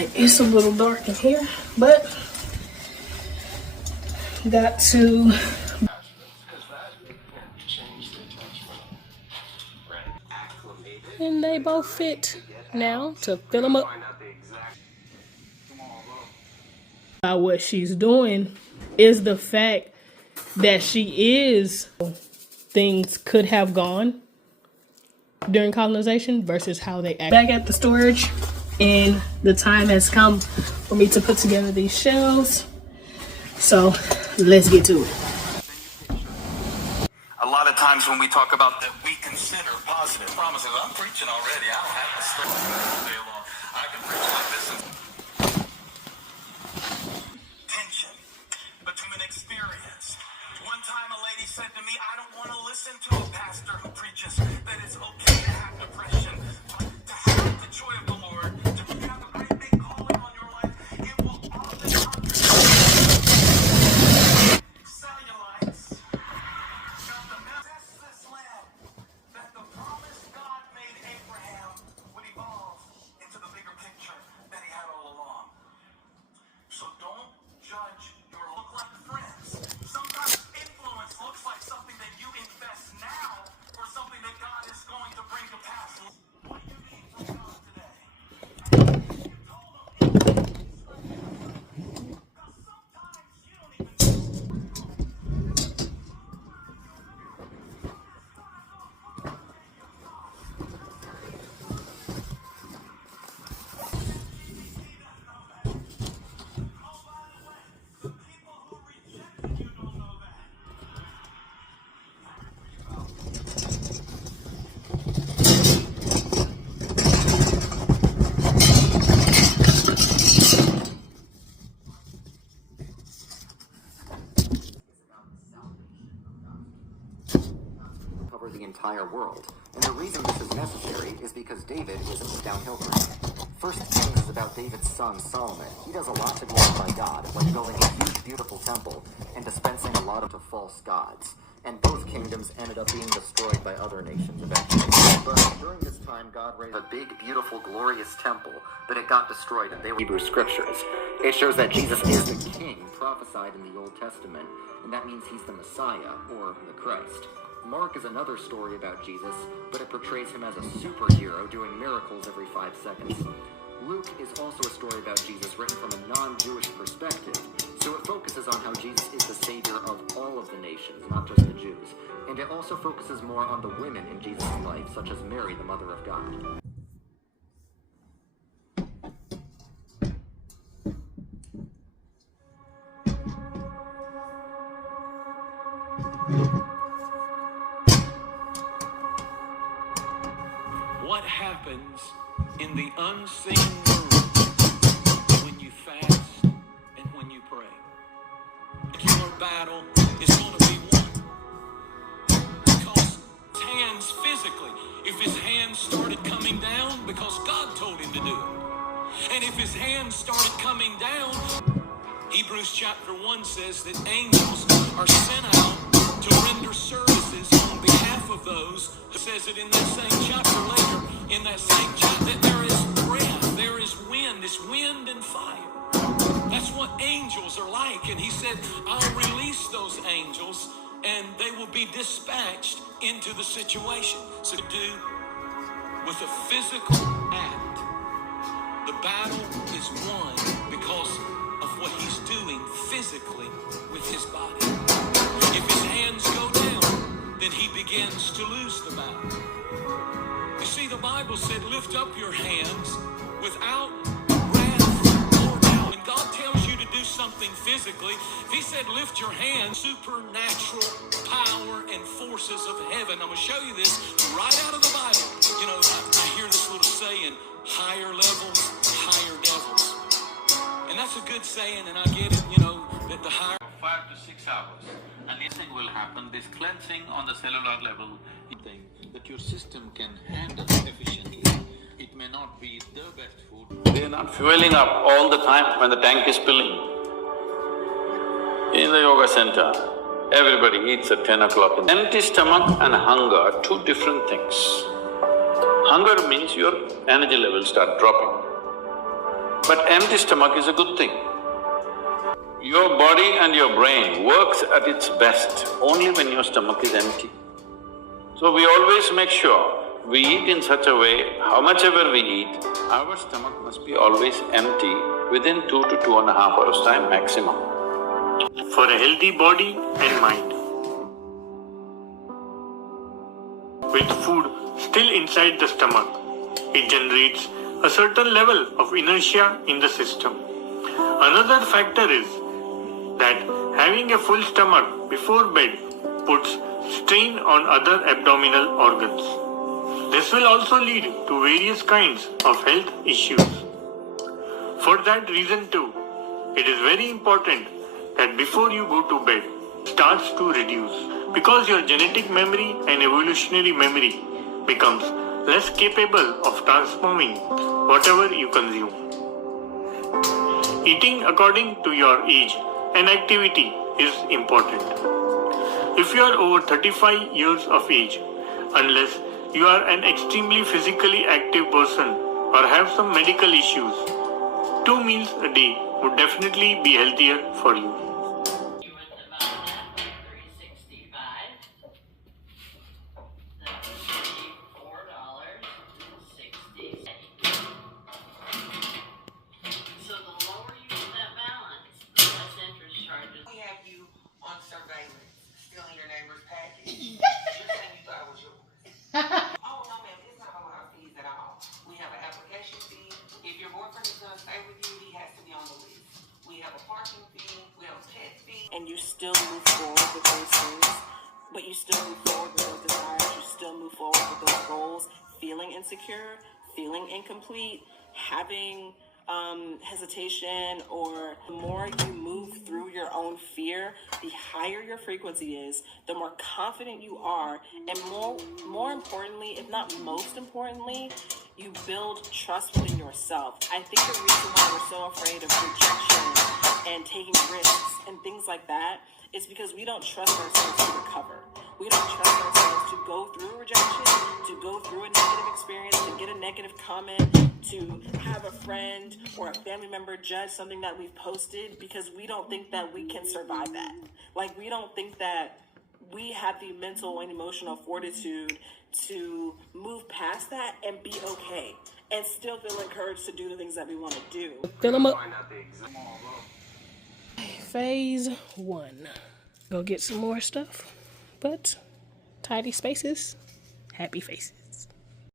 Alright, it's a little dark in here, but got to and they both fit now to fill them up. What she's doing is the fact that things could have gone during colonization versus how they act. Back at the storage, and the time has come for me to put together these shelves. So let's get to it. A lot of times when we talk about that, we consider positive promises. I'm preaching already. I don't have to start all day long. I can preach like this. Tension between an experience. One time a lady said to me, I don't want to listen to a pastor who preaches that it's okay to have depression, but to have the joy of the Lord, to have a great big calling on your life, it will often cellulites. This land that the promise God made Abraham would evolve into the bigger picture that he had all along. So don't judge your look like friends. Sometimes influence looks like something that you invest now for something that God is going to bring to pass. What do you need from God today? You told him because sometimes you don't even cover the entire world. And the reason this is necessary is because David is a downhill train. First Kings is about David's son Solomon. He does a lot to glorify God, like building a huge, beautiful temple and dispensing a lot of to false gods. And both kingdoms ended up being destroyed by other nations eventually. But during this time, God raised a big, beautiful, glorious temple, but it got destroyed, and they were Hebrew scriptures. It shows that Jesus is the king prophesied in the Old Testament, and that means he's the Messiah, or the Christ. Mark is another story about Jesus, but it portrays him as a superhero doing miracles every 5 seconds. Luke is also a story about Jesus written from a non-Jewish perspective, so it focuses on how Jesus is the savior of all of the nations, not just the Jews. And it also focuses more on the women in Jesus' life, such as Mary, the Mother of God. what happens in the unseen world when you fast and when you pray. Your battle is going to be won. Because his hands physically, if his hands started coming down, because God told him to do it. And if his hands started coming down, Hebrews chapter 1 says that angels are sent out to render services on behalf of those. It says it in that same chapter later, in that same chapter, that there is breath, there is wind, it's wind and fire. That's what angels are like. And he said, I'll release those angels and they will be dispatched into the situation. So to do with a physical act, the battle is won because of what he's doing physically with his body. If his hands go down, then he begins to lose the battle. You see, the Bible said, lift up your hands without wrath or doubt. When God tells you to do something physically, if he said lift your hands, supernatural power and forces of heaven. I'm going to show you this right out of the Bible. You know, I hear this little saying, higher levels, higher devils. And that's a good saying, and I get it, you know, that the higher 5 to 6 hours, and this thing will happen, this cleansing on the cellular level, thing that your system can handle efficiently. It may not be the best food. They are not fueling up all the time when the tank is filling. In the yoga center, everybody eats at 10 o'clock. Empty stomach and hunger are two different things. Hunger means your energy levels start dropping. But empty stomach is a good thing. Your body and your brain works at its best only when your stomach is empty. So we always make sure we eat in such a way, how much ever we eat, our stomach must be always empty within 2 to 2.5 hours time maximum. For a healthy body and mind. With food still inside the stomach, it generates a certain level of inertia in the system. Another factor is that having a full stomach before bed puts strain on other abdominal organs. This will also lead to various kinds of health issues. For that reason too, it is very important that before you go to bed, starts to reduce, because your genetic memory and evolutionary memory becomes less capable of transforming whatever you consume. Eating according to your age and activity is important. If you are over 35 years of age, unless you are an extremely physically active person or have some medical issues, 2 meals a day would definitely be healthier for you. You went to buy that for $3.65. That would be $4.60. So the lower you get that balance, the less interest charges. We have you on surveillance, stealing your neighbor's package. You're saying you thought it was yours. Oh, no, ma'am, it's not a lot of fees at all. We have an application fee. If your boyfriend is going to stay with you, he has to be on the list. We have a parking fee, we have a pet fee. And you still move forward with those things, but you still move forward with those desires, you still move forward with those goals, feeling insecure, feeling incomplete, having hesitation, or the more you move through your own fear, the higher your frequency is, the more confident you are, and more importantly, if not most importantly, you build trust within yourself. I think the reason why we're so afraid of rejection and taking risks and things like that is because we don't trust ourselves to recover. We don't trust ourselves to go through rejection, to go through a negative experience, to get a negative comment, to have a friend or a family member judge something that we've posted, because we don't think that we can survive that. Like, we don't think that we have the mental and emotional fortitude to move past that and be okay and still feel encouraged to do the things that we want to do. Fill them up. Phase 1. Go get some more stuff, but tidy spaces, happy faces.